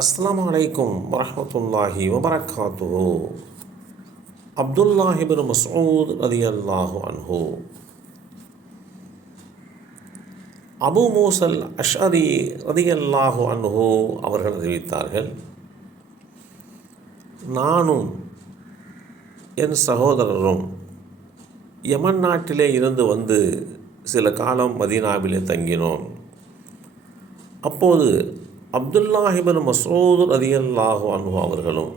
அஸ்ஸலாமு அலைக்கும் வரஹ்மத்துல்லாஹி வபரகாத்துஹு. அப்துல்லாஹிபின் அலி ரதியல்லாஹு அன்ஹு. அபு மூசல் அஷ்அரி ரதியல்லாஹு அன்ஹு அவர்கள் அறிவித்தார்கள் நானும் என் சகோதரரும் யமன் நாட்டிலே இருந்து வந்து சில காலம் மதீனாவிலே தங்கினோம். அப்போது அப்துல்லாஹிபின் மசூத் ரதியல்லாஹு அன்பு அவர்களும்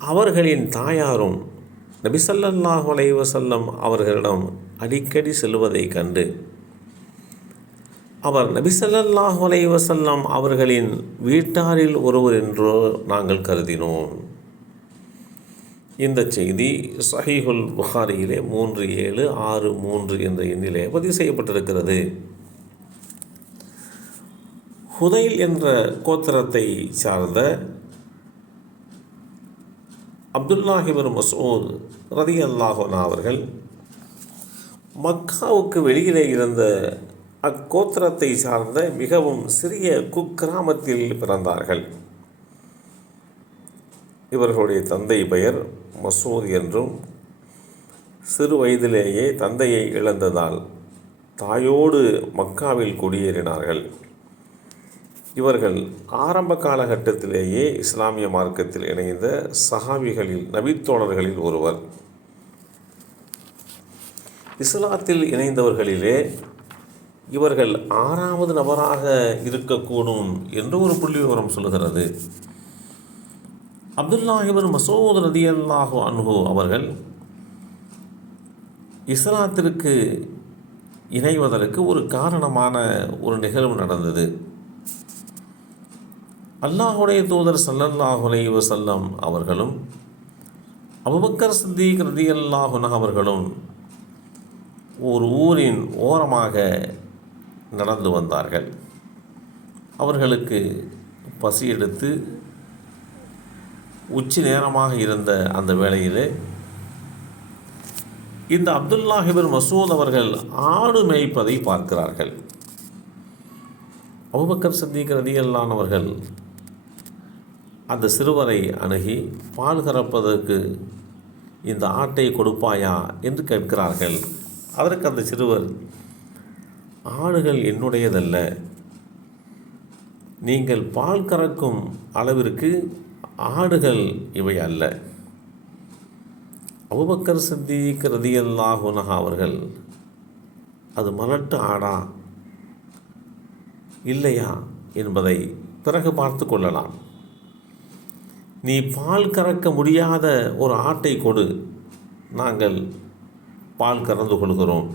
அவர்களின் தாயாரும் நபிசல்லாஹு அலைவசல்லம் அவர்களிடம் அடிக்கடி செல்வதைக் கண்டு அவர் நபிசல்லாஹு அலைவசல்லம் அவர்களின் வீட்டாரில் ஒருவர் என்றோ நாங்கள் கருதினோம். இந்த செய்தி சஹீஹுல் புகாரியிலே மூன்று ஏழு ஆறு மூன்று என்ற எண்ணிலே பதிவு செய்யப்பட்டிருக்கிறது. ஹுதைல் என்ற கோத்திரத்தை சார்ந்த அப்துல்லாஹிபின் மசூத் ரதி அல்லாஹோனா அவர்கள் மக்காவுக்கு வெளியிலே இருந்த அக்கோத்திரத்தை சார்ந்த மிகவும் சிறிய குக்கிராமத்தில் பிறந்தார்கள். இவர்களுடைய தந்தை பெயர் மசூத் என்றும் சிறு வயதிலேயே தந்தையை இழந்ததால் தாயோடு மக்காவில் குடியேறினார்கள். இவர்கள் ஆரம்ப காலகட்டத்திலேயே இஸ்லாமிய மார்க்கத்தில் இணைந்த சஹாபிகளில் நபித்தோழர்களில் ஒருவர். இஸ்லாத்தில் இணைந்தவர்களிலே இவர்கள் ஆறாவது நபராக இருக்கக்கூடும் என்று ஒரு புள்ளி விவரம் சொல்லுகிறது அப்துல்லாஹிபின் மசூத் ரதி அல்லாஹு அன்ஹு அவர்கள் இஸ்லாத்திற்கு இணைவதற்கு ஒரு காரணமான ஒரு நிகழ்வு நடந்தது. அல்லாஹுடைய தூதர் சல்லல்லாஹுலே வசல்லம் அவர்களும் அபுபக்கர் சித்திக் ரதி அல்லாஹுன அவர்களும் ஒரு ஊரின் ஓரமாக நடந்து வந்தார்கள். அவர்களுக்கு பசி எடுத்து உச்சி நேரமாக இருந்த அந்த வேளையிலே இந்த அப்துல்லாஹிபர் மசூத் அவர்கள் ஆடு மேய்ப்பதை பார்க்கிறார்கள். அபுபக்கர் சத்தீக் ரதியல்லானவர்கள் அந்த சிறுவரை அணுகி பால் கறப்பதற்கு இந்த ஆட்டை கொடுப்பாயா என்று கேட்கிறார்கள். அதற்கு அந்த சிறுவர் ஆடுகள் என்னுடையதல்ல. நீங்கள் பால் கறக்கும் அளவிற்கு ஆடுகள் இவை அல்ல. அபுபக்கர் சித்திக் ரதியல்லாஹுனஹா அவர்கள் அது மலட்டு ஆடா? இல்லையா? என்பதை பிறகு பார்த்து கொள்ளலாம். நீ பால் கறக்க முடியாத ஒரு ஆட்டை கொடு. நாங்கள் பால் கறந்து கொள்கிறோம்.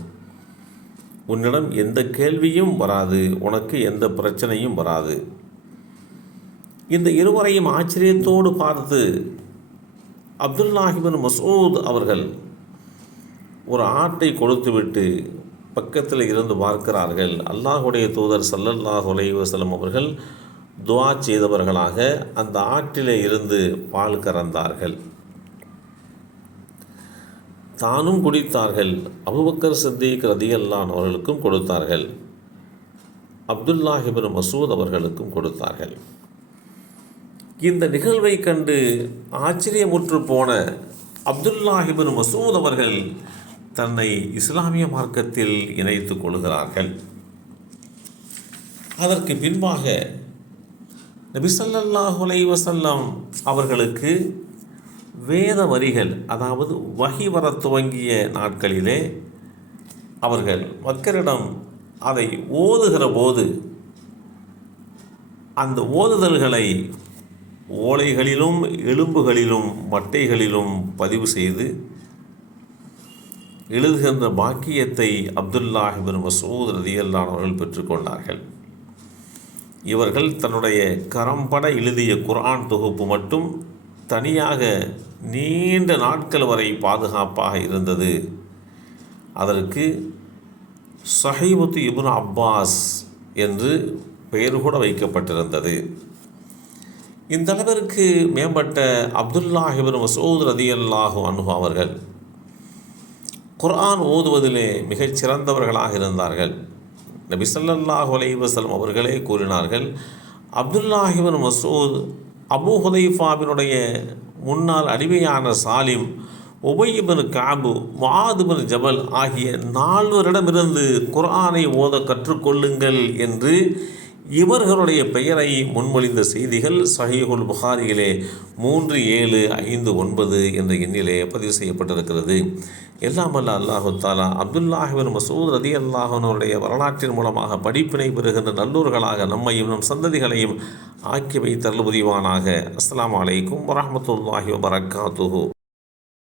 உன்னிடம் எந்த கேள்வியும் வராது. உனக்கு எந்த பிரச்சனையும் வராது. இந்த இருவரையும் ஆச்சரியத்தோடு பார்த்து அப்துல்லாஹிபின் மசூத் அவர்கள் ஒரு ஆட்டை கொடுத்துவிட்டு பக்கத்தில் இருந்து பார்க்கிறார்கள். அல்லாஹுடைய தூதர் சல்லல்லாஹ் உலைவசலம் அவர்கள் துவா செய்தவர்களாக அந்த ஆற்றிலே இருந்து பால் கறந்தார்கள். தானும் குடித்தார்கள். அபுபக்கர் சித்திக் ரதியல்லான் அவர்களுக்கும் கொடுத்தார்கள். அப்துல்லாஹிபின் மசூத் அவர்களுக்கும் கொடுத்தார்கள். இந்த நிகழ்வை கண்டு ஆச்சரியமுற்று போன அப்துல்லாஹிபின் மசூத் அவர்கள் தன்னை இஸ்லாமிய மார்க்கத்தில் இணைத்து கொள்கிறார்கள். அதற்கு பின்பாக நபிசல்லாஹுலை வசல்லம் அவர்களுக்கு வேத வரிகள் அதாவது வகி வர துவங்கிய நாட்களிலே அவர்கள் மக்களிடம் அதை ஓதுகிற போது அந்த ஓதுதல்களை ஓலைகளிலும் எலும்புகளிலும் மட்டைகளிலும் பதிவு செய்து எழுதுகின்ற பாக்கியத்தை அப்துல்லாஹிபின் மசூத் ரதியல்லான் அவர்கள் பெற்றுக்கொண்டார்கள் இவர்கள் தன்னுடைய கரம்பட எழுதிய குரான் தொகுப்பு மட்டும் தனியாக நீண்ட நாட்கள் வரை பாதுகாப்பாக இருந்தது. அதற்கு சஹீபத்து இபுன் அப்பாஸ் என்று பெயர் கூட வைக்கப்பட்டிருந்தது. இந்த அளவிற்கு மேம்பட்ட அப்துல்லா அப்துல்லாஹிபின் மசூத் ரதி அல்லாஹு அனுகு அவர்கள் குர்ஆன் ஓதுவதிலே மிகச் சிறந்தவர்களாக இருந்தார்கள். நபி சல்லாஹ் அலைஹி வஸல்லம் அவர்களே கூறினார்கள் அப்துல்லாஹிபின் மசூத் அபு ஹுதைஃபாவினுடைய முன்னாள் அடிமையான சாலிம் உபயிபின் காபு மாதுபின் ஜபல் ஆகிய நால்வரிடமிருந்து குர்ஆனை ஓத கற்றுக்கொள்ளுங்கள் என்று இவர்களுடைய பெயரை முன்மொழிந்த செய்திகள் சஹீஹுல் புகாரியிலே மூன்று ஏழு ஐந்து ஒன்பது என்ற எண்ணிலே பதிவு செய்யப்பட்டிருக்கிறது. எல்லாம் அல்ல அல்லாஹு தாலா அப்துல்லாஹிபின் மசூத் ரதி அல்லாஹனுடைய வரலாற்றின் மூலமாக படிப்பினை பெறுகின்ற நல்லூர்களாக நம்மையும் நம் சந்ததிகளையும் ஆக்கி வைத்தல் புரிவானாக. அஸ்லாம் அலைக்கும் வரமத்துல்லாஹி வபரகாத்துஹு